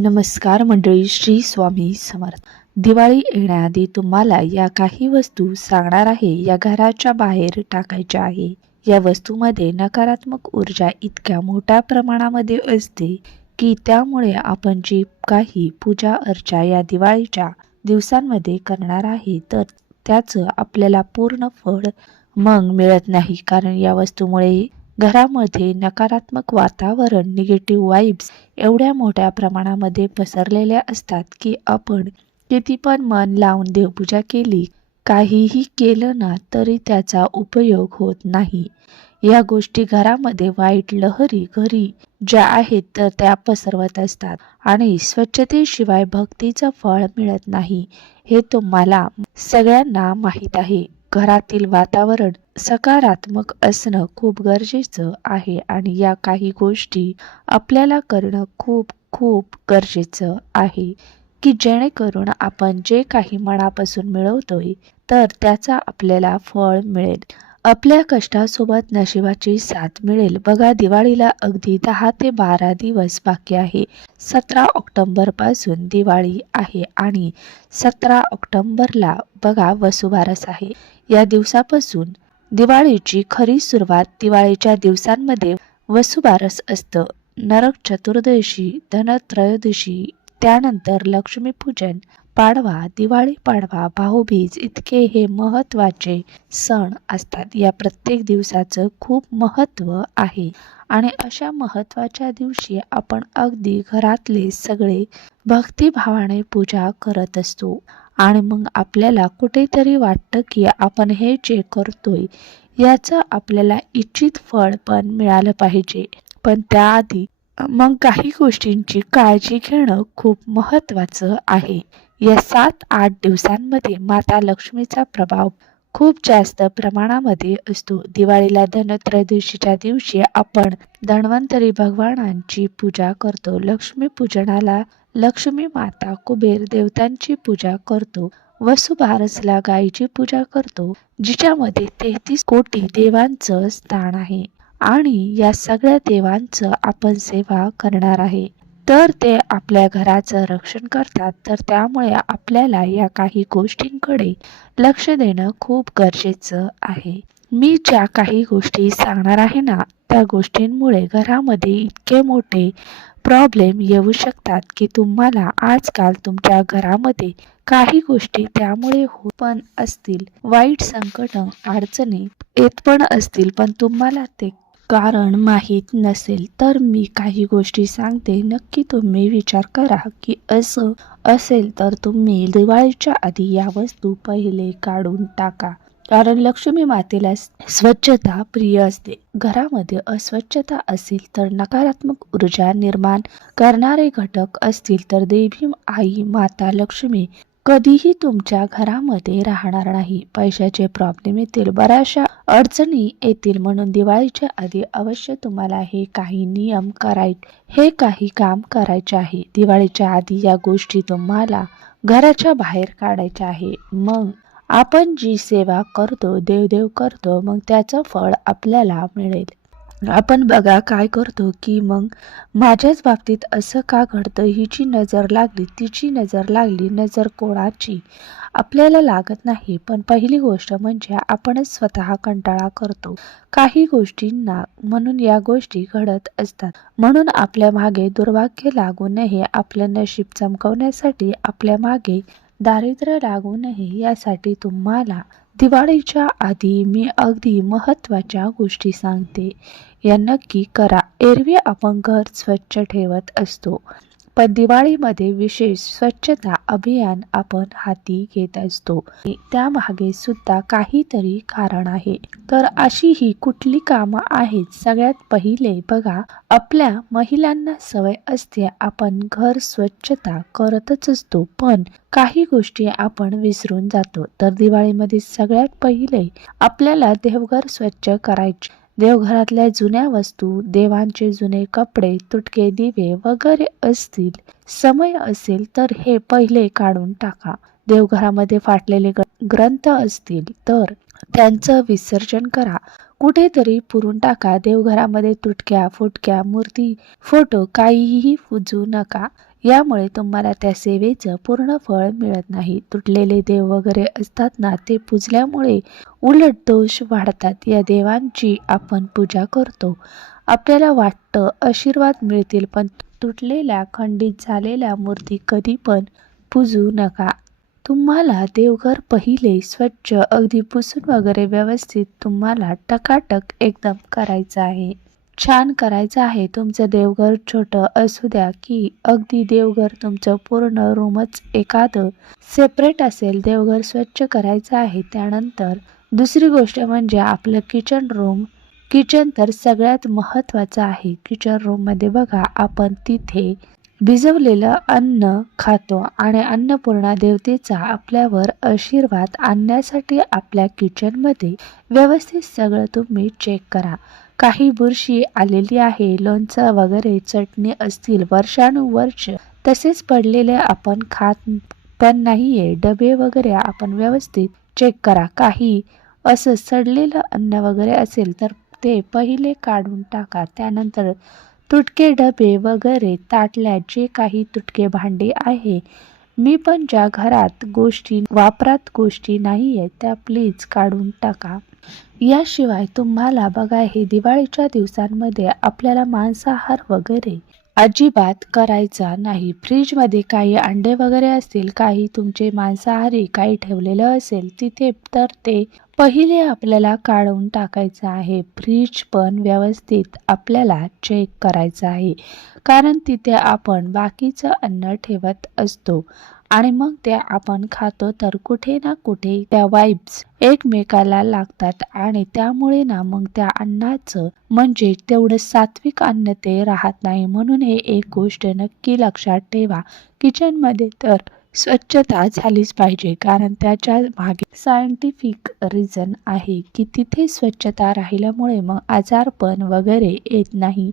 नमस्कार मंडळी श्री स्वामी समर्थ. दिवाळी येण्याआधी तुम्हाला या काही वस्तू सांगणार आहे. या घराच्या बाहेर टाकायच्या आहे. या वस्तूमध्ये नकारात्मक ऊर्जा इतक्या मोठ्या प्रमाणामध्ये असते की त्यामुळे आपण जी काही पूजा अर्चा या दिवाळीच्या दिवसांमध्ये करणार आहे तर त्याचं आपल्याला पूर्ण फळ मग मिळत नाही. कारण या वस्तूमुळे घरामध्ये नकारात्मक वातावरण निगेटिव्ह वाईब्स एवढ्या मोठ्या प्रमाणामध्ये पसरलेल्या असतात की आपण किती पण मन लावून देवपूजा केली काहीही केलं ना तरी त्याचा उपयोग होत नाही. या गोष्टी घरामध्ये वाईट लहरी घरी ज्या आहेत तर त्या पसरवत असतात आणि स्वच्छतेशिवाय भक्तीचं फळ मिळत नाही हे तुम्हाला सगळ्यांना माहीत आहे. घरातील वातावरण सकारात्मक असणं खूप गरजेचं आहे आणि या काही गोष्टी आपल्याला करणं खूप खूप गरजेचं आहे की जेणेकरून आपण जे काही मनापासून मिळवतोय तर त्याचा आपल्याला फळ मिळेल. आपल्या कष्टासोबत नशिबाची साथ मिळेल. बघा दिवाळीला अगदी दहा ते बारा दिवस बाकी आहे. सतरा ऑक्टोंबरपासून दिवाळी आहे आणि सतरा ऑक्टोंबरला बघा वसुबारस आहे. या दिवसापासून दिवाळीची खरी सुरुवात दिवाळीच्या दिवसांमध्ये वसुबारस असतं. नरक चतुर्दशी धनत्रयोदशी त्यानंतर लक्ष्मीपूजन पाडवा दिवाळी पाडवा भाऊबीज इतके हे महत्त्वाचे सण असतात. या प्रत्येक दिवसाचं खूप महत्त्व आहे. आणि अशा महत्त्वाच्या दिवशी आपण अगदी घरातले सगळे भक्तिभावाने पूजा करत असतो. आणि मग आपल्याला कुठेतरी वाटतं की आपण हे जे करतोय याचं आपल्याला इच्छित फळ पण मिळालं पाहिजे. पण त्याआधी मग काही गोष्टींची काळजी घेणं खूप महत्त्वाचं आहे. या सात आठ दिवसांमध्ये माता लक्ष्मीचा प्रभाव खूप जास्त प्रमाणामध्ये असतो. दिवाळीला धनत्रयोदशीच्या दिवशी आपण धन्वंतरी भगवानांची पूजा करतो. लक्ष्मी पूजनाला लक्ष्मी माता कुबेर देवतांची पूजा करतो. वसुबारसला गायीची पूजा करतो जिच्यामध्ये तेहतीस कोटी देवांचं स्थान आहे. आणि या सगळ्या देवांचं आपण सेवा करणार आहे. तर ते आपल्या घराचं रक्षण करतात. तर त्यामुळे आपल्याला या काही गोष्टींकडे लक्ष देणं खूप गरजेचं आहे. मी ज्या काही गोष्टी सांगणार आहे ना त्या गोष्टींमुळे घरामध्ये इतके मोठे प्रॉब्लेम येऊ शकतात की तुम्हाला आजकाल तुमच्या घरामध्ये काही गोष्टी त्यामुळे हो पण असतील. वाईट संकट अडचणी येत पण असतील पण तुम्हाला ते कारण माहीत नसेल तर मी काही गोष्टी सांगते. नक्की तुम्ही विचार करा की असं असेल तर तुम्ही दिवाळीच्या आधी या वस्तू पहिले काढून टाका. कारण लक्ष्मी मातेला स्वच्छता प्रिय असते. घरामध्ये अस्वच्छता असेल तर नकारात्मक ऊर्जा निर्माण करणारे घटक असतील तर देवी आई माता लक्ष्मी कधीही तुमच्या घरामध्ये राहणार नाही. पैशाचे प्रॉब्लेम येतील बऱ्याचशा अडचणी येतील म्हणून दिवाळीच्या आधी अवश्य तुम्हाला हे काही नियम कराय हे काही काम करायचे आहे. दिवाळीच्या आधी या गोष्टी तुम्हाला घराच्या बाहेर काढायच्या आहे. मग आपण जी सेवा करतो देवदेव करतो मग त्याचं फळ आपल्याला मिळेल. आपण बघा काय करतो की मग माझ्याच बाबतीत असं का घडतं? हिची नजर लागली तिची नजर लागली नजर कोणाची? आपल्याला लागत नाही. पण पहिली गोष्ट म्हणजे आपणच स्वतः कंटाळा करतो. काही गोष्टींना म्हणून या गोष्टी घडत असतात. म्हणून आपल्या मागे दुर्भाग्य लागू नये आपलं नशीब चमकवण्यासाठी आपल्या मागे दारिद्र्य लागू नये यासाठी तुम्हाला दिवाळीच्या आधी मी अगदी महत्त्वाच्या गोष्टी सांगते. या नक्की करा. एरवी आपण घर स्वच्छ ठेवत असतो. पण दिवाळीमध्ये विशेष स्वच्छता अभियान आपण हाती घेत असतो. त्यामागे सुद्धा काहीतरी कारण आहे. तर अशी ही कुठली कामं आहेत? सगळ्यात पहिले बघा आपल्या महिलांना सवय असते आपण घर स्वच्छता करतच असतो. पण काही गोष्टी आपण विसरून जातो. तर दिवाळीमध्ये सगळ्यात पहिले आपल्याला देवघर स्वच्छ करायचे देवघरातल्या जुन्या वस्तू देवांचे जुने कपडे तुटके दिवे वगैरे असतील समय असेल तर हे पहिले काढून टाका. देवघरामध्ये फाटलेले ग्रंथ असतील तर त्यांचं विसर्जन करा. कुठेतरी पुरून टाका. देवघरामध्ये तुटक्या फुटक्या मूर्ती फोटो काहीही फुजू नका. यामुळे तुम्हाला त्या सेवेचं पूर्ण फळ मिळत नाही. तुटलेले देव वगैरे असतात ना ते पुजल्यामुळे उलट दोष वाढतात. या देवांची आपण पूजा करतो. आपल्याला वाटतं आशीर्वाद मिळतील पण तुटलेल्या खंडित झालेल्या मूर्ती कधी पण पूजू नका. तुम्हाला देवघर पहिले स्वच्छ अगदी पुसून वगैरे व्यवस्थित तुम्हाला टकाटक एकदम करायचं आहे. छान करायचं आहे. तुमचं देवघर छोटं असू द्या की अगदी देवघर तुमचं पूर्ण रूमच एखादं सेपरेट असेल देवघर स्वच्छ करायचं आहे. त्यानंतर दुसरी गोष्ट म्हणजे आपलं किचन रूम किचन तर सगळ्यात महत्त्वाचं आहे. किचन रूममध्ये बघा आपण तिथे भिजवलेलं अन्न खातो आणि अन्नपूर्णा देवतेचा आपल्यावर आशीर्वाद आणण्यासाठी आपल्या किचनमध्ये व्यवस्थित सगळं तुम्ही चेक करा. काही बुरशी आलेली आहे. लोणचं वगैरे चटणी असतील. वर्षानुवर्ष तसेच पडलेले आपण खात पण नाहीये. डबे वगैरे आपण व्यवस्थित चेक करा. काही असं सडलेलं अन्न वगैरे असेल तर ते पहिले काढून टाका. त्यानंतर तुटके डबे वगैरे ताटल्या जे काही तुटके भांडे आहे मी पण ज्या घरात गोष्टी वापरात गोष्टी नाही आहेत त्या प्लीज काढून टाका. याशिवाय तुम्हाला बघा हे दिवाळीच्या दिवसांमध्ये आपल्याला मांसाहार वगैरे अजिबात करायचा नाही. फ्रीजमध्ये काही अंडे वगैरे असतील काही तुमचे मांसाहारी काही ठेवलेलं असेल तिथे तर ते पहिले आपल्याला काढून टाकायचं आहे. फ्रीज पण व्यवस्थित आपल्याला चेक करायचं आहे. कारण तिथे आपण बाकीचं अन्न ठेवत असतो. आणि मग ते आपण खातो तर कुठे ना कुठे त्या वाईब्स एकमेकाला लागतात. आणि त्यामुळे ना मग त्या अन्नाचं म्हणजे तेवढं सात्विक अन्न ते राहत नाही. म्हणून हे एक गोष्ट नक्की लक्षात ठेवा. किचनमध्ये तर स्वच्छता झालीच पाहिजे. कारण त्याच्यामागे सायंटिफिक रिझन आहे की तिथे स्वच्छता राहिल्यामुळे मग आजारपण वगैरे येत नाही.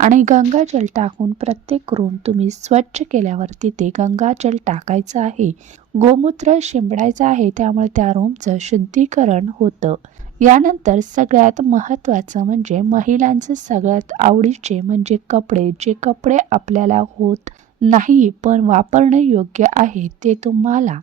आणि गंगाजल टाकून प्रत्येक रूम तुम्ही स्वच्छ केल्यावर तिथे गंगाजल टाकायचं आहे. गोमूत्र शिंपडायचं आहे त्यामुळे त्या रूमचं शुद्धीकरण होतं. यानंतर सगळ्यात महत्त्वाचं म्हणजे महिलांचं सगळ्यात आवडीचे म्हणजे कपडे. जे कपडे आपल्याला होत नाही पण वापरणं योग्य आहे ते तुम्हाला.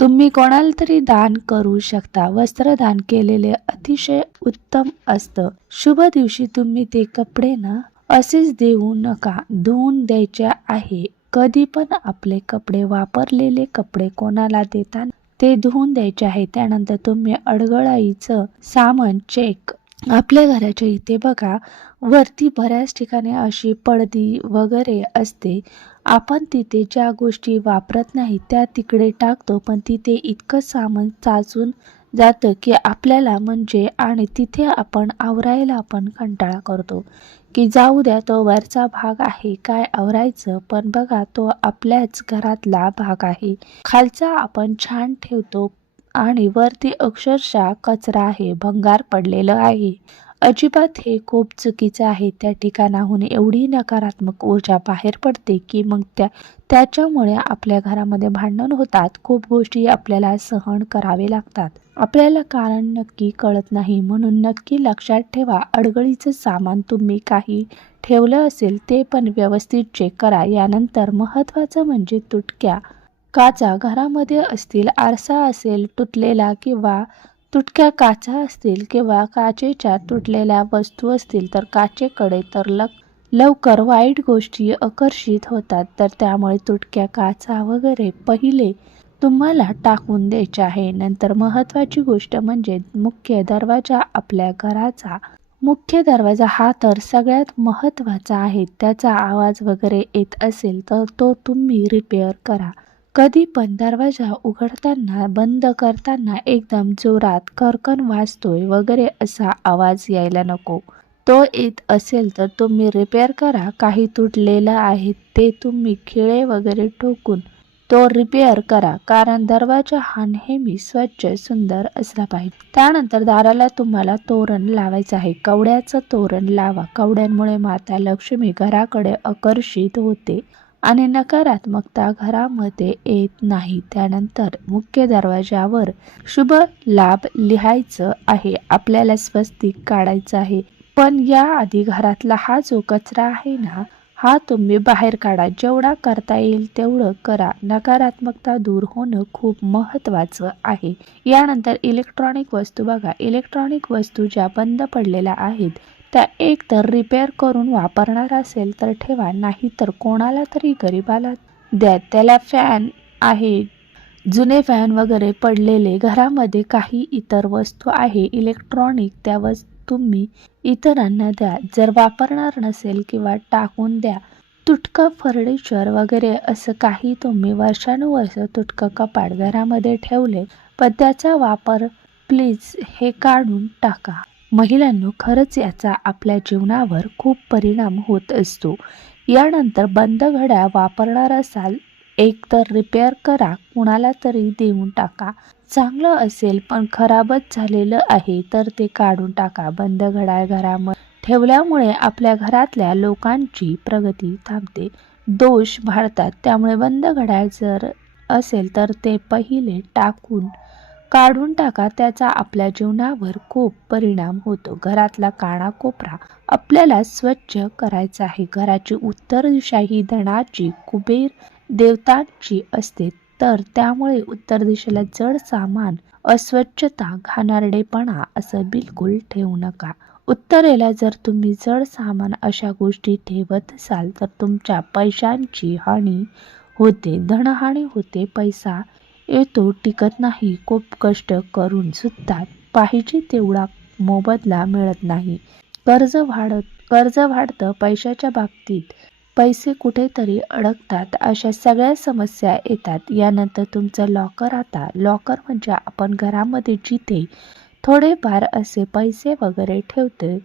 तुम्ही कोणाला तरी दान करू शकता. वस्त्रदान केलेले अतिशय उत्तम असतं. शुभ दिवशी तुम्ही ते कपडे ना असेच देऊ नका. धुवून द्यायचे आहे. कधी पण आपले कपडे वापरलेले कपडे कोणाला देताना ते धुवून द्यायचे आहे. त्यानंतर तुम्ही अडगळाईचं सामान चेक आपल्या घराच्या इथे बघा. वरती बऱ्याच ठिकाणी अशी पडदी वगैरे असते. आपण तिथे ज्या गोष्टी वापरत नाही त्या तिकडे टाकतो पण तिथे इतकं सामान चाचून जातं की आपल्याला म्हणजे आणि तिथे आपण आवरायला आपण कंटाळा करतो. की जाऊ द्या तो वरचा भाग आहे काय आवरायचं? पण बघा तो आपल्याच घरातला भाग आहे. खालचा आपण छान ठेवतो आणि वरती अक्षरशः कचरा आहे भंगार पडलेलं आहे. अजिबात हे खूप चुकीचं आहे. त्या ठिकाणाहून एवढी नकारात्मक ऊर्जा बाहेर पडते की मग त्या त्याच्यामुळे आपल्या घरामध्ये भांडण होतात. खूप गोष्टी आपल्याला सहन करावे लागतात. आपल्याला कारण नक्की कळत नाही. म्हणून नक्की लक्षात ठेवा. अडगळीचं सामान तुम्ही काही ठेवलं असेल ते पण व्यवस्थित चेक करा. यानंतर महत्त्वाचं म्हणजे तुटक्या काचा. घरामध्ये असतील आरसा असेल तुटलेला किंवा तुटक्या काचा असतील किंवा काचेच्या तुटलेल्या वस्तू असतील तर काचेकडे तर लक लवकर वाईट गोष्टी आकर्षित होतात. तर त्यामुळे तुटक्या काचा वगैरे पहिले तुम्हाला टाकून द्यायचे आहे. नंतर महत्त्वाची गोष्ट म्हणजे मुख्य दरवाजा आपल्या घराचा. मुख्य दरवाजा हा तर सगळ्यात महत्त्वाचा आहे. त्याचा आवाज वगैरे येत असेल तर तो तुम्ही रिपेअर करा. कधी पण दरवाजा उघडताना बंद करताना एकदम जोरात करकन वाजतोय वगैरे असा आवाज यायला नको. तो येत असेल तर तुम्ही रिपेअर करा. काही तुटलेलं आहे ते तुम्ही खिळे वगैरे ठोकून तो रिपेअर करा. कारण दरवाजा हा नेहमी स्वच्छ सुंदर असला पाहिजे. त्यानंतर दाराला तुम्हाला तोरण लावायचं आहे. कवड्याचं तोरण लावा. कवड्यांमुळे माता लक्ष्मी घराकडे आकर्षित होते. आणि नकारात्मकता घरामध्ये येत नाही. त्यानंतर मुख्य दरवाजावर शुभ लाभ लिहायचं आहे. आपल्याला स्वस्तिक काढायचं आहे. पण याआधी घरातला हा जो कचरा आहे ना हा तुम्ही बाहेर काढा. जेवढा करता येईल तेवढं करा. नकारात्मकता दूर होणं खूप महत्त्वाचं आहे. यानंतर इलेक्ट्रॉनिक वस्तू बघा. इलेक्ट्रॉनिक वस्तू ज्या बंद पडलेल्या आहेत त्या एक तर रिपेअर करून वापरणार असेल तर ठेवा नाही तर कोणाला तरी गरिबाला द्या. त्याला फॅन आहे जुने फॅन वगैरे पडलेले घरामध्ये काही इतर वस्तू आहे इलेक्ट्रॉनिक त्या वस्तू तुम्ही इतरांना द्या. जर वापरणार नसेल किंवा टाकून द्या तुटकं फर्निचर वगैरे असं काही तुम्ही वर्षानुवर्ष तुटकं कपाट घरामध्ये ठेवले पण त्याचा वापर प्लीज हे काढून टाका. महिलांनो खरंच याचा आपल्या जीवनावर खूप परिणाम होत असतो. यानंतर बंद घड्या वापरणार असाल एक तर रिपेअर करा कुणाला तरी देऊन टाका. चांगलं असेल पण खराबच झालेलं आहे तर ते काढून टाका. बंद घड्याळ घरामध्ये ठेवल्यामुळे आपल्या घरातल्या लोकांची प्रगती थांबते. दोष वाढतात. त्यामुळे बंद घड्याळ जर असेल तर ते पहिले टाकून काढून टाका त्याचा आपल्या जीवनावर खूप परिणाम होतो. घरातला कानाकोपरा आपल्याला स्वच्छ करायचा आहे. घराची उत्तर दिशा ही धनाची कुबेर देवतांची असते. तर त्यामुळे उत्तर दिशेला जड सामान अस्वच्छता घाणारडेपणा असं बिलकुल ठेवू नका. उत्तरेला जर तुम्ही जड सामान अशा गोष्टी ठेवत असाल तर तुमच्या पैशांची हानी होते धनहानी होते. पैसा येतो टिकत नाही खूप कष्ट करून सुद्धा पाहिजे तेवढा मोबदला मिळत नाही. कर्ज वाढत कर्ज वाढतं पैशाच्या बाबतीत. पैसे कुठेतरी अडकतात अशा सगळ्या समस्या येतात. यानंतर तुमचं लॉकर आता लॉकर म्हणजे आपण घरामध्ये जिथे थोडेफार असे पैसे वगैरे ठेवते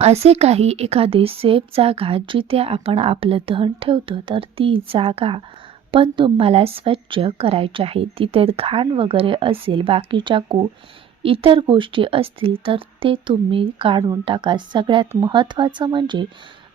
असे काही एखादी सेफ जागा जिथे आपण आपलं धन ठेवतो तर ती जागा पण तुम्हाला स्वच्छ करायचे आहे. तिथे घाण वगैरे असेल बाकीच्या गो इतर गोष्टी असतील तर ते तुम्ही काढून टाका. सगळ्यात महत्त्वाचं म्हणजे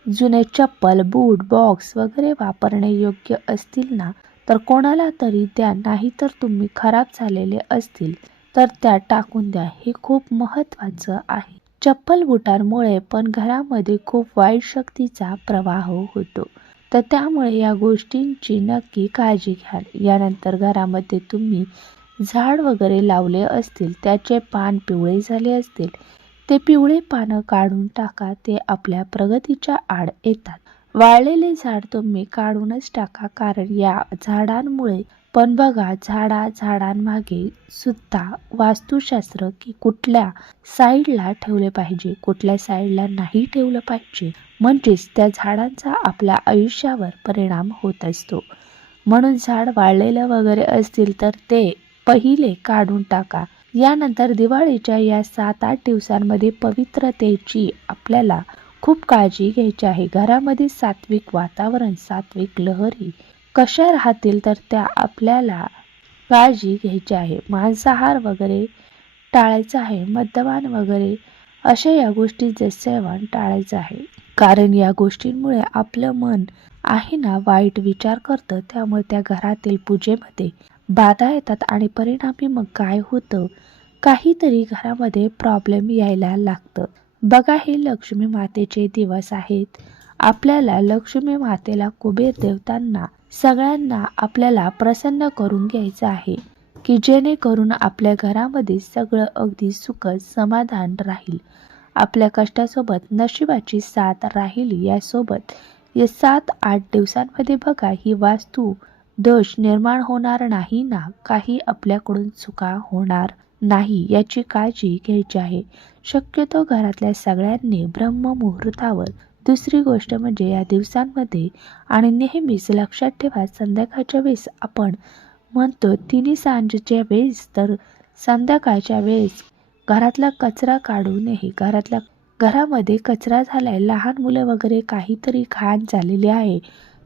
जुने चप्पल बूट बॉक्स वगैरे वापरणे योग्य असतील ना? तर कोणाला तरी द्या नाही तर तुम्ही खराब झालेले असतील तर त्या टाकून द्या. हे खूप महत्त्वाचं आहे. चप्पल बुटांमुळे पण घरामध्ये खूप वाईट शक्तीचा प्रवाह होतो. तर त्यामुळे या गोष्टींची नक्की काळजी घ्याल. यानंतर घरामध्ये तुम्ही झाड वगैरे लावले असतील त्याचे पान पिवळे झाले असतील ते पिवळे पानं काढून टाका ते आपल्या प्रगतीच्या आड येतात. वाळलेले झाड तुम्ही काढूनच टाका कारण या झाडांमुळे पण बघा झाडा झाडांमागे सुद्धा वास्तुशास्त्र की कुठल्या साईडला ठेवले पाहिजे कुठल्या साईडला नाही ठेवलं पाहिजे म्हणजेच त्या झाडांचा आपल्या आयुष्यावर परिणाम होत असतो. म्हणून झाड वाळलेलं वगैरे असतील तर ते पहिले काढून टाका. यानंतर दिवाळीच्या या सात आठ दिवसांमध्ये पवित्रतेची आपल्याला खूप काळजी घ्यायची आहे. घरामध्ये सात्विक वातावरण सात्विक लहरी कशा राहतील तर त्या आपल्याला काळजी घ्यायची आहे. मांसाहार वगैरे टाळायचं आहे. मद्यपान वगैरे अशा या गोष्टीचे सेवन टाळायचं आहे. कारण या गोष्टींमुळे आपलं मन आहे ना वाईट विचार करतं. त्यामुळे त्या घरातील पूजेमध्ये बाधा येतात आणि परिणामी मग काय होतं? काहीतरी घरामध्ये प्रॉब्लेम यायला लागतं. बघा हे लक्ष्मी मातेचे दिवस आहेत. आपल्याला लक्ष्मी मातेला कुबेर देवतांना सगळ्यांना आपल्याला प्रसन्न करून घ्यायचं आहे की जेणेकरून आपल्या घरामध्ये सगळं अगदी सुखद समाधान राहील. आपल्या कष्टासोबत नशिबाची साथ राहील. यासोबत या सात आठ दिवसांमध्ये बघा ही वास्तू दोष निर्माण होणार नाही ना? काही आपल्याकडून चुका होणार नाही याची काळजी घ्यायची आहे. शक्यतो घरातल्या सगळ्यांनी ब्रह्ममुहूर्तावर दुसरी गोष्ट म्हणजे या दिवसांमध्ये आणि नेहमीच लक्षात ठेवा संध्याकाळच्या वेळेस आपण म्हणतो तिन्ही सांजच्या वेळेस तर संध्याकाळच्या वेळेस घरातला कचरा काढू नये. घरातल्या घरामध्ये कचरा झालाय लहान मुलं वगैरे काहीतरी घाण झालेली आहे.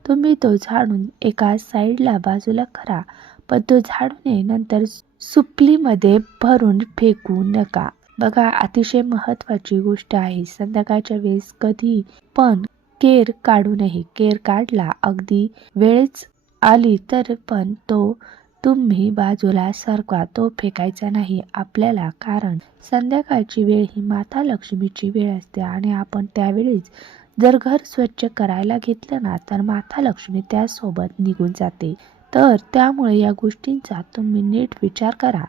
तुम्ही तो झाडून एका साईडला बाजूला करा पण तो झाडून नंतर सुपलीमध्ये भरून फेकू नका. बघा अतिशय महत्वाची गोष्ट आहे. संध्याकाळच्या वेळेस कधी पण केर काढू नये. केर काढला अगदी वेळेच आली तर पण तो तुम्ही बाजूला सरकवा. तो फेकायचा नाही आपल्याला कारण संध्याकाळची वेळ ही माता लक्ष्मीची वेळ असते आणि आपण त्यावेळेस जर घर स्वच्छ करायला घेतलं ना तर माता लक्ष्मी त्यासोबत निघून जाते. तर त्यामुळे या गोष्टींचा तुम्ही नीट विचार करा.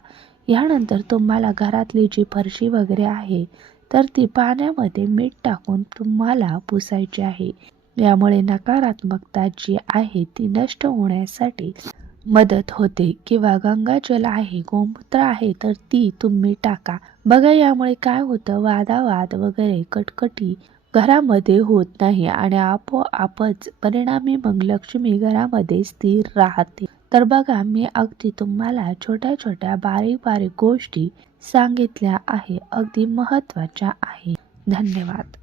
यानंतर तुम्हाला घरातली जी फरशी वगैरे आहे तर ती पाण्यामध्ये मीठ टाकून तुम्हाला पुसायची आहे. यामुळे नकारात्मकता जी आहे ती नष्ट होण्यासाठी मदत होते. किंवा गंगाजल आहे गोमूत्र आहे तर ती तुम्ही टाका. बघा यामुळे काय होतं? वादावाद वगैरे कटकटी घरामध्ये होत नाही आणि आपोआपच परिणामी मग लक्ष्मी घरामध्ये स्थिर राहते. तर बघा मी अगदी तुम्हाला छोट्या छोट्या बारीक बारीक गोष्टी सांगितल्या आहे. अगदी महत्त्वाच्या आहे. धन्यवाद.